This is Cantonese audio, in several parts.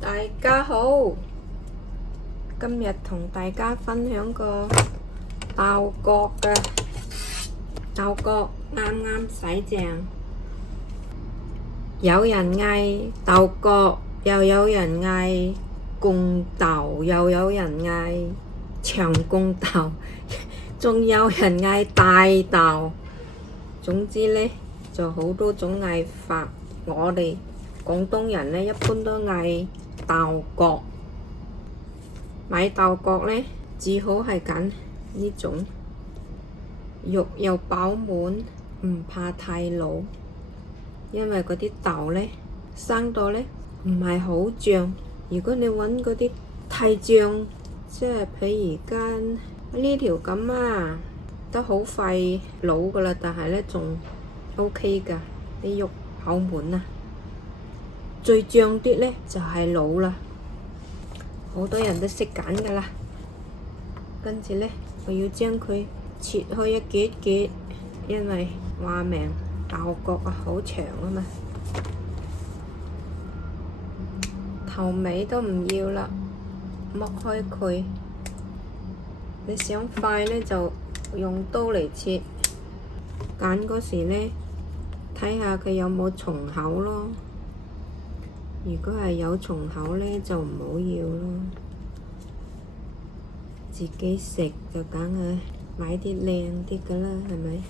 大家好，今日同大家分享個豆角嘅豆角啱啱洗淨，有人嗌豆角，又有人嗌貢豆，又有人嗌長貢豆，仲有人嗌大豆。總之呢，就好多種嗌法。我哋廣東人呢，一般都嗌豆角。買豆角呢，最好係揀呢種，肉又飽滿，唔怕太老。因為嗰啲豆呢，生到呢唔係好脹。如果你揾嗰啲太脹，即係譬如間呢條咁啊，都好快老噶啦，但係呢仲 OK 噶，啲肉飽滿啊。最脹啲呢就係老啦，好多人都識揀噶啦。跟住呢，我要將佢切開一截截，因為話明豆角啊好長啊嘛，頭尾都唔要啦，剝開佢。你想快呢，就用刀嚟切，揀嗰時呢，睇下佢有冇蟲口咯。如果係有蟲口呢，就唔好要咯。自己食就梗係買啲靚啲㗎啦，係咪？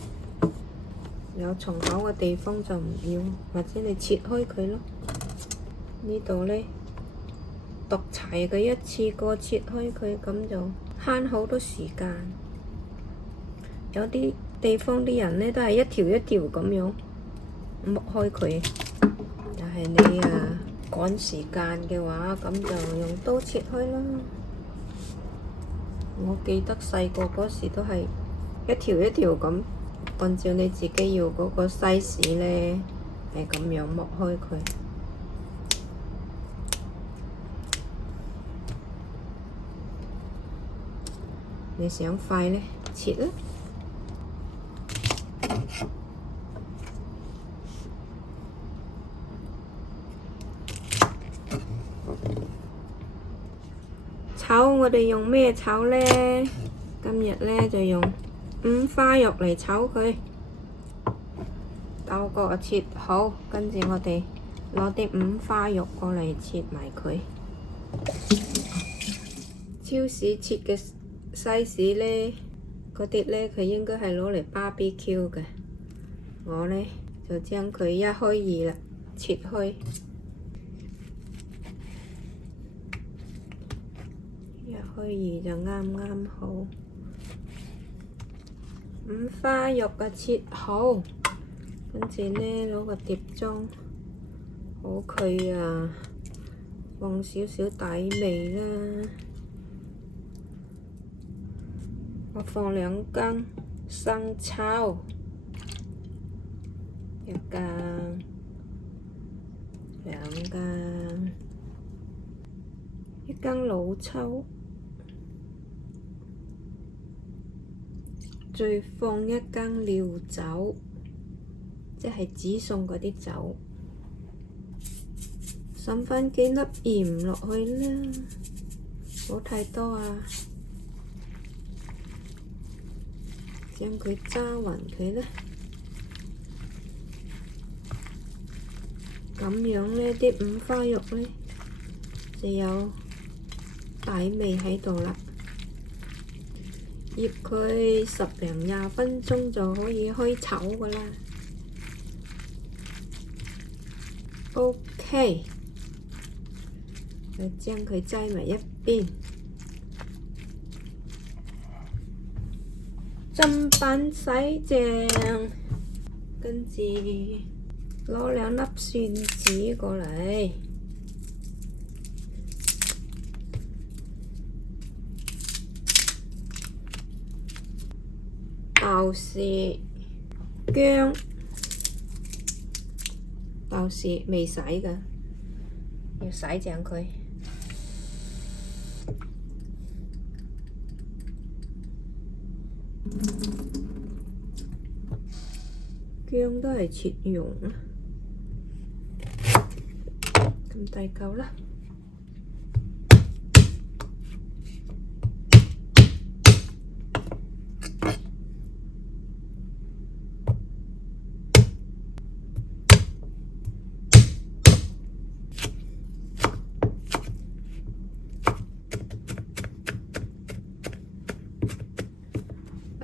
有蟲口嘅地方就唔要，或者你切開佢咯。呢度呢，剁齊佢一次過切開佢，咁就慳好多時間。有啲地方啲人呢，都係一條一條咁樣剝開佢，但係你趕時間嘅話，咁就用刀切開啦。我記得細個嗰時都係一條一條咁，按照你自己要嗰個 size 呢，係咁樣剝開佢。你想快呢，切啦。炒我哋用咩炒呢？今日呢，就用五花肉嚟炒佢。豆角切好，跟住我哋攞啲五花肉過嚟切埋佢。超市切嘅size呢，嗰啲呢，佢應該係攞嚟 BBQ 嘅。我呢，就將佢一開二啦，切開。一開二就啱啱好。五花肉切好，跟住呢，攞個碟裝好佢啊，放少少底味啦。我放2羹生抽，1羹、2羹、1羹老抽。再放1羹料酒，即係煮餸嗰啲酒，滲返幾粒鹽落去啦，唔好太多啊，將佢揸勻佢啦。咁樣呢啲五花肉呢，就有底味喺度啦。醃佢10零20分鐘就可以開炒㗎啦。OK， 就將佢擠埋一邊。砧板洗淨，跟住攞2粒蒜子過嚟。豆豉、薑，豆豉未洗㗎，要洗淨佢。薑都係切蓉啊，咁大嚿啦。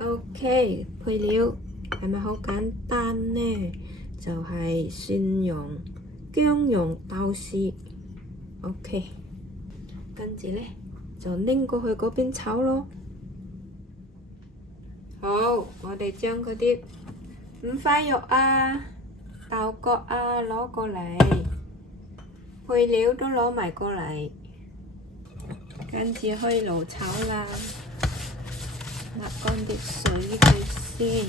OK， 配料係咪好簡單呢？就係蒜蓉、薑蓉、豆豉。OK， 跟住呢，就拎過去嗰邊炒咯。好，我哋將嗰啲五花肉啊、豆角啊攞過嚟，配料都攞埋過嚟，跟住開爐炒啦。壓乾啲水佢先，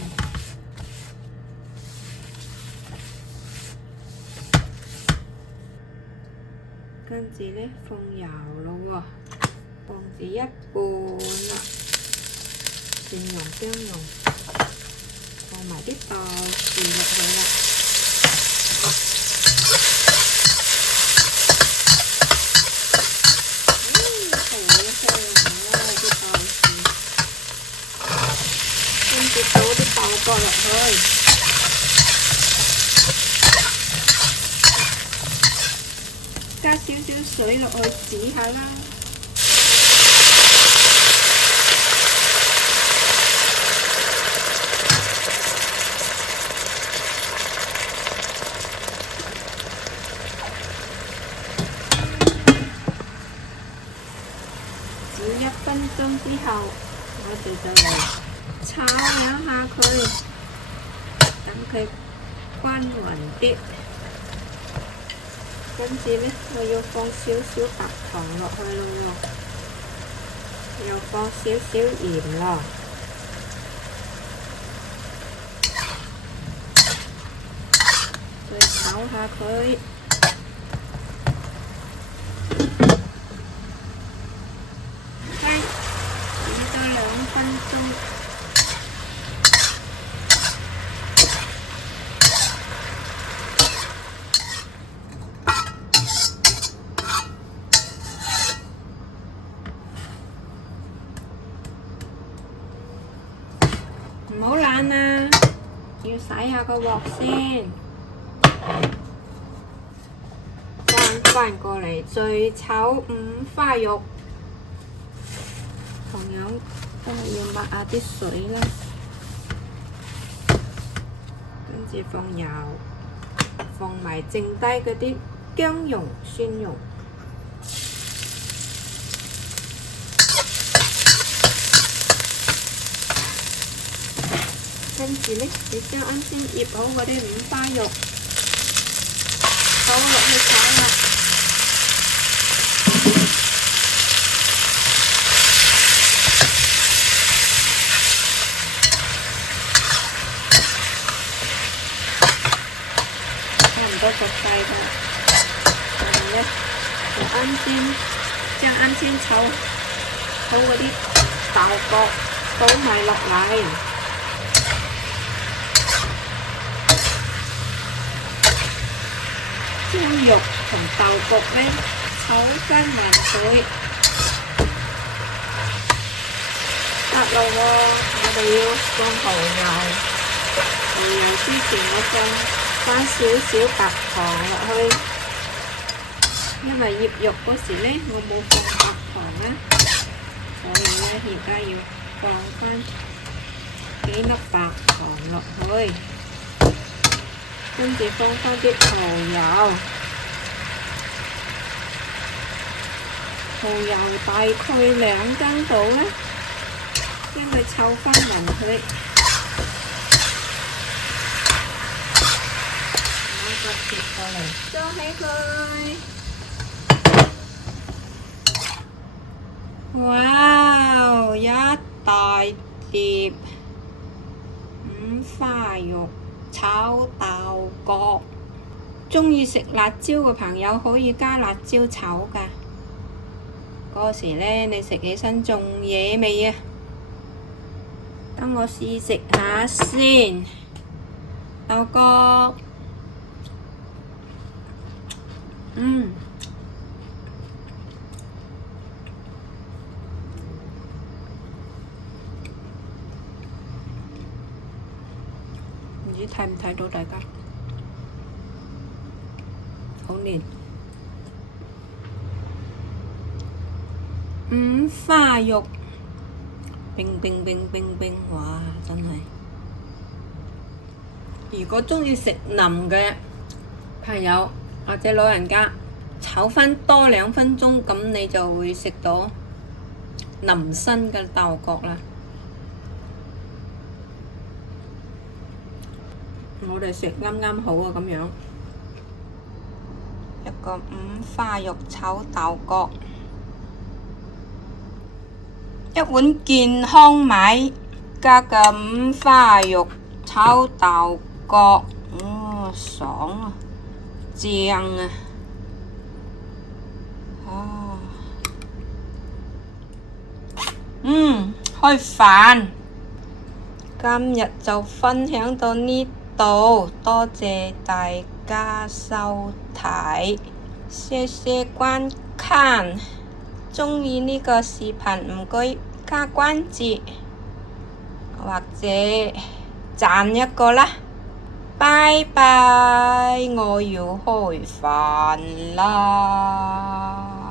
跟住呢放油咯喎，放住一半啦，蒜蓉、薑蓉，放埋啲豆豉落去啦。倒啲豆角落去，加少少水落去煮下啦。煮1分鐘之後，我哋就嚟炒兩下佢，等佢均勻啲。跟住呢，我要放少少白糖落去咯喎，又放少少鹽咯，再炒下佢。煮多2分鐘。唔好懶啊，要洗下個鑊先。翻過嚟，再炒五花肉，同樣都係要抹下啲水啦。跟住放油，放埋剩低嗰啲薑蓉、蒜蓉。跟住呢，你將啱先醃好嗰啲五花肉倒落去炒啦。差唔多熟晒㗎，然後呢，將啱先炒好嗰啲豆角倒埋落嚟。將肉同豆角呢炒均勻佢，得咯喎！我哋要放蠔油之前我放返少少白糖落去，因為醃肉嗰時呢我冇放白糖啊，所以呢而家要放返幾粒白糖落去。跟住放返啲蠔油，蠔油大概2羹到啦，將佢炒均勻佢。攞個碟過嚟，裝起佢。哇！一大碟五花肉。炒豆角，鍾意食辣椒嘅朋友可以加辣椒炒㗎。嗰時呢，你食起身仲惹味啊！等我試食下先，豆角，唔知睇唔睇到大家？好嫩。五花肉冰冰冰冰冰，哇！真係。如果鍾意食腍嘅朋友或者老人家，炒返多2分鐘，咁你就會食到腍身嘅豆角啦。我哋食啱啱好啊，咁樣一個五花肉炒豆角，一碗健康米加個五花肉炒豆角，爽啊，正啊！開飯，今日就分享到呢度，多謝大家收睇，謝謝觀看。鍾意呢個視頻唔該加關注，或者讚一個啦。拜拜，我要開飯啦。